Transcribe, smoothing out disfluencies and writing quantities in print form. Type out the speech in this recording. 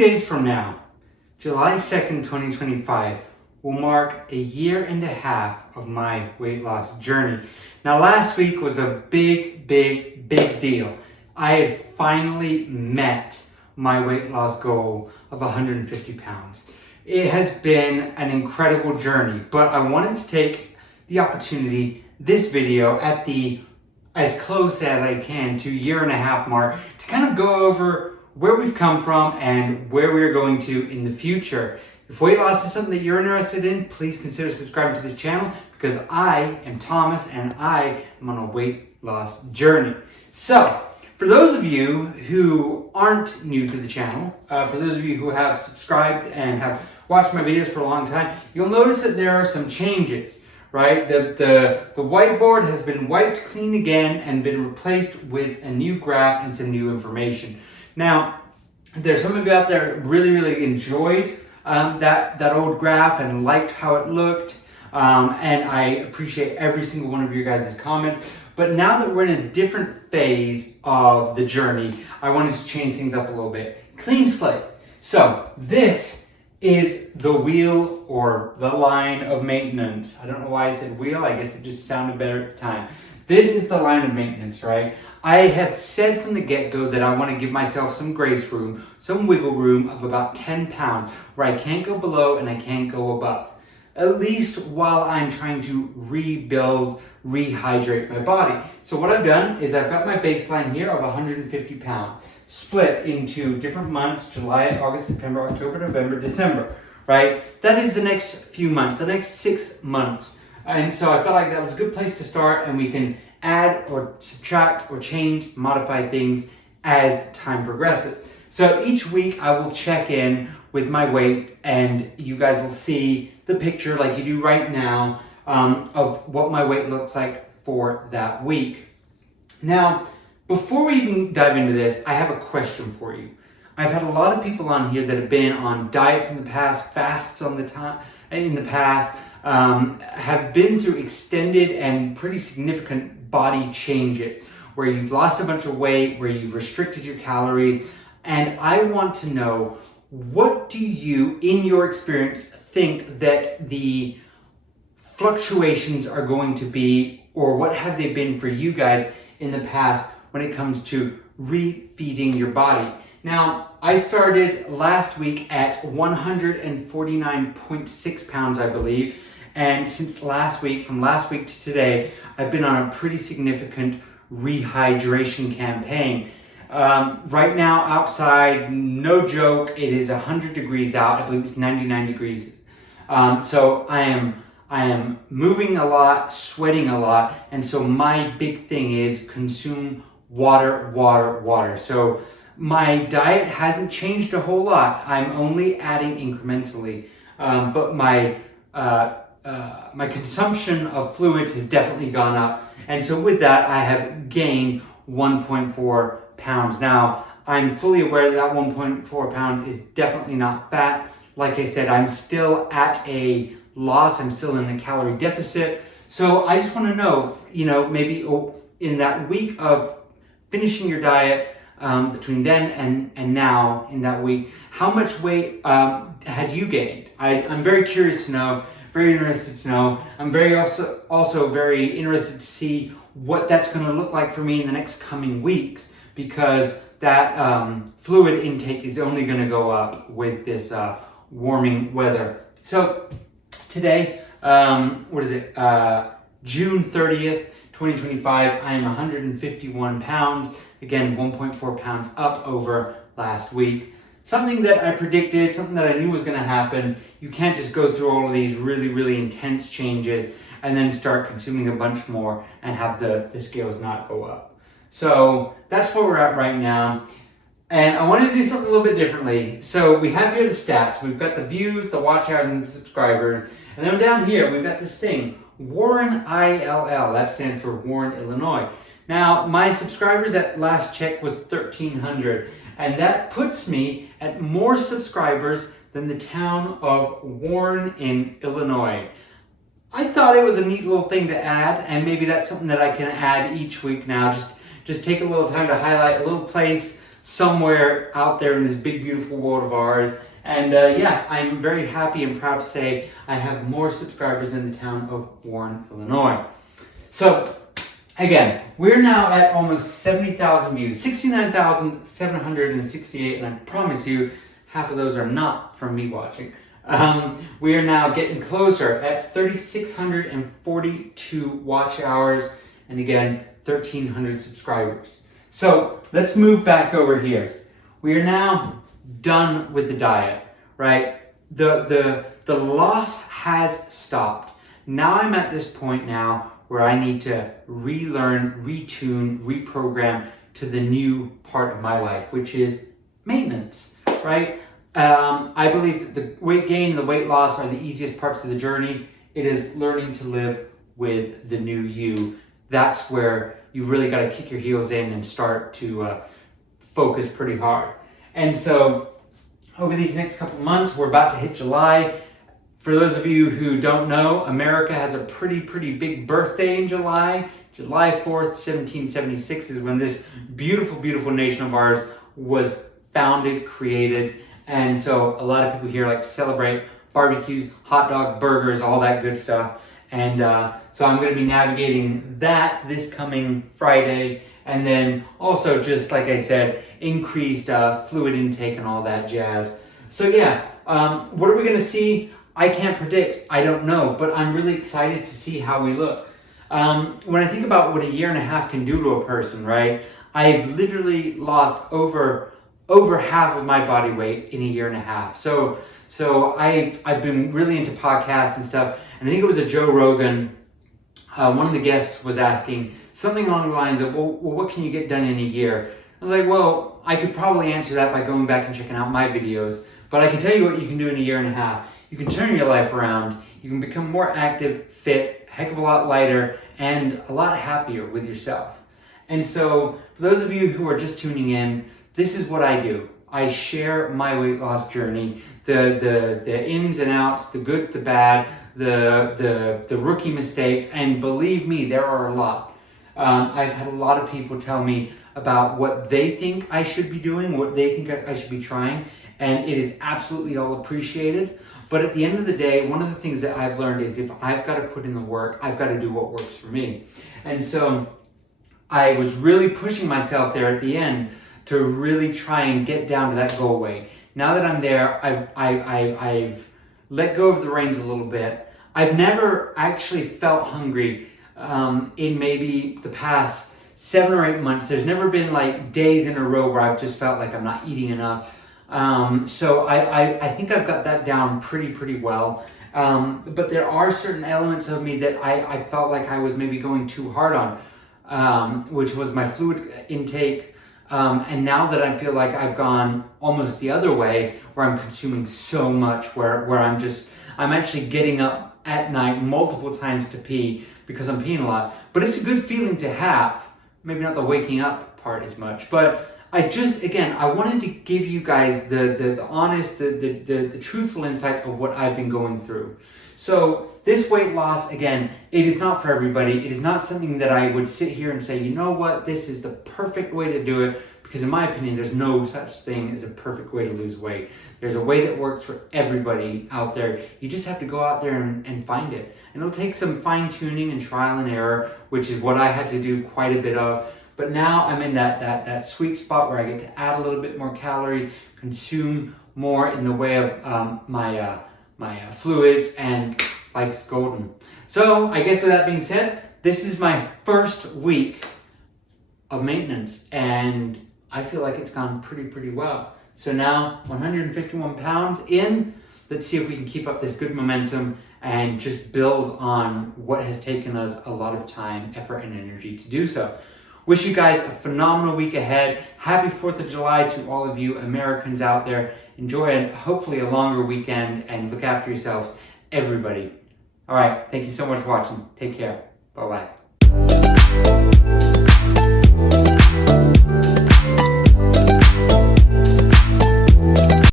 days from now, July 2nd, 2025, will mark a year and a half of my weight loss journey. Now, last week was a big deal. I had finally met my weight loss goal of 150 pounds. It has been an incredible journey, but I wanted to take the opportunity, this video at the as close as I can to year and a half mark, to kind of go over where we've come from and where we're going to in the future. If weight loss is something that you're interested in, please consider subscribing to this channel, because I am Thomas and I am on a weight loss journey. So, for those of you who aren't new to the channel, for those of you who have subscribed and have watched my videos for a long time, you'll notice that there are some changes, right? The whiteboard has been wiped clean again and been replaced with a new graph and some new information. Now, there's some of you out there that really enjoyed that old graph and liked how it looked, and I appreciate every single one of your guys' comment. But now that we're in a different phase of the journey, I wanted to change things up a little bit. Clean slate. So this is the wheel or the line of maintenance. I don't know why I said wheel. I guess it just sounded better at the time. This is the line of maintenance, right? I have said from the get-go that I want to give myself some grace room, some wiggle room of about 10 pounds where I can't go below and I can't go above. At least while I'm trying to rebuild, rehydrate my body. So what I've done is I've got my baseline here of 150 pounds, split into different months: July, August, September, October, November, December, right? That is the next few months, the next 6 months. And so I felt like that was a good place to start, and we can add or subtract or change, modify things as time progresses. So each week I will check in with my weight, and you guys will see the picture like you do right now of what my weight looks like for that week. Now, before we even dive into this, I have a question for you. I've had a lot of people on here that have been on diets in the past, fasts in the past, have been through extended and pretty significant body changes where you've lost a bunch of weight, where you've restricted your calories, and I want to know, what do you, in your experience, think that the fluctuations are going to be, or what have they been for you guys in the past when it comes to refeeding your body? Now, I started last week at 149.6 pounds, I believe, and since last week, from last week to today, I've been on a pretty significant rehydration campaign. Right now, outside, no joke, it is 100 degrees out. I believe it's 99 degrees. So I am moving a lot, sweating a lot, and so my big thing is consume water. So my diet hasn't changed a whole lot. I'm only adding incrementally, but my consumption of fluids has definitely gone up, and so with that, I have gained 1.4 pounds. Now, I'm fully aware that that 1.4 pounds is definitely not fat. Like I said, I'm still at a loss. I'm still in a calorie deficit. So I just want to know, maybe in that week of finishing your diet, between then and now in that week, how much weight had you gained? I'm very curious to know, very interested to know. I'm also very interested to see what that's going to look like for me in the next coming weeks, because that fluid intake is only going to go up with this warming weather. So today, June 30th, 2025, I am 151 pounds. Again, 1.4 pounds up over last week. Something that I predicted, something that I knew was going to happen. You can't just go through all of these really intense changes and then start consuming a bunch more and have the scales not go up. So that's where we're at right now. And I wanted to do something a little bit differently. So we have here the stats. We've got the views, the watch hours, and the subscribers. And then down here, we've got this thing, Warren ILL. That stands for Warren, Illinois. Now, my subscribers at last check was 1,300. And that puts me at more subscribers than the town of Warren in Illinois. I thought it was a neat little thing to add, and maybe that's something that I can add each week now. Just take a little time to highlight a little place somewhere out there in this big, beautiful world of ours. And yeah, I'm very happy and proud to say I have more subscribers in the town of Warren, Illinois. So again, we're now at almost 70,000 views, 69,768, and I promise you, half of those are not from me watching. We are now getting closer at 3,642 watch hours, and again, 1,300 subscribers. So let's move back over here. We are now done with the diet, right? The loss has stopped. Now I'm at this point now where I need to relearn, retune, reprogram to the new part of my life, which is maintenance, right? I believe that the weight gain and the weight loss are the easiest parts of the journey. It is learning to live with the new you. That's where you really got to kick your heels in and start to focus pretty hard. And so over these next couple of months, we're about to hit July. For those of you who don't know, America has a pretty big birthday in July. July 4th, 1776 is when this beautiful, beautiful nation of ours was founded, created. And so a lot of people here like celebrate barbecues, hot dogs, burgers, all that good stuff. And so I'm going to be navigating that this coming Friday. And then also, just like I said, increased fluid intake and all that jazz. So yeah, what are we going to see? I can't predict. I don't know. But I'm really excited to see how we look. When I think about what a year and a half can do to a person, right? I've literally lost over half of my body weight in a year and a half. So I've been really into podcasts and stuff. And I think it was a Joe Rogan. One of the guests was asking something along the lines of, well, what can you get done in a year? I was like, well, I could probably answer that by going back and checking out my videos. But I can tell you what you can do in a year and a half. You can turn your life around. You can become more active, fit, a heck of a lot lighter, and a lot happier with yourself. And so for those of you who are just tuning in, this is what I do. I share my weight loss journey, the ins and outs, the good, the bad, the rookie mistakes, and believe me, there are a lot. I've had a lot of people tell me about what they think I should be doing, what they think I should be trying, and it is absolutely all appreciated. But at the end of the day, one of the things that I've learned is if I've got to put in the work, I've got to do what works for me. And so I was really pushing myself there at the end to really try and get down to that goal weight. Now that I'm there, I've let go of the reins a little bit. I've never actually felt hungry in maybe the past 7 or 8 months. There's never been like days in a row where I've just felt like I'm not eating enough. So I think I've got that down pretty well. But there are certain elements of me that I felt like I was maybe going too hard on, which was my fluid intake. And now that I feel like I've gone almost the other way, where I'm consuming so much, where I'm actually getting up at night multiple times to pee because I'm peeing a lot. But it's a good feeling to have. Maybe not the waking up part as much, but I wanted to give you guys the honest, the truthful insights of what I've been going through. So this weight loss, again, it is not for everybody. It is not something that I would sit here and say, you know what, this is the perfect way to do it. Because in my opinion, there's no such thing as a perfect way to lose weight. There's a way that works for everybody out there. You just have to go out there and find it. And it'll take some fine tuning and trial and error, which is what I had to do quite a bit of. But now I'm in that sweet spot where I get to add a little bit more calories, consume more in the way of my fluids, and life's golden. So I guess with that being said, this is my first week of maintenance, and I feel like it's gone pretty well. So now 151 pounds in. Let's see if we can keep up this good momentum and just build on what has taken us a lot of time, effort, and energy to do so. Wish you guys a phenomenal week ahead. Happy 4th of July to all of you Americans out there. Enjoy hopefully a longer weekend, and look after yourselves, everybody. All right, thank you so much for watching. Take care. Bye-bye.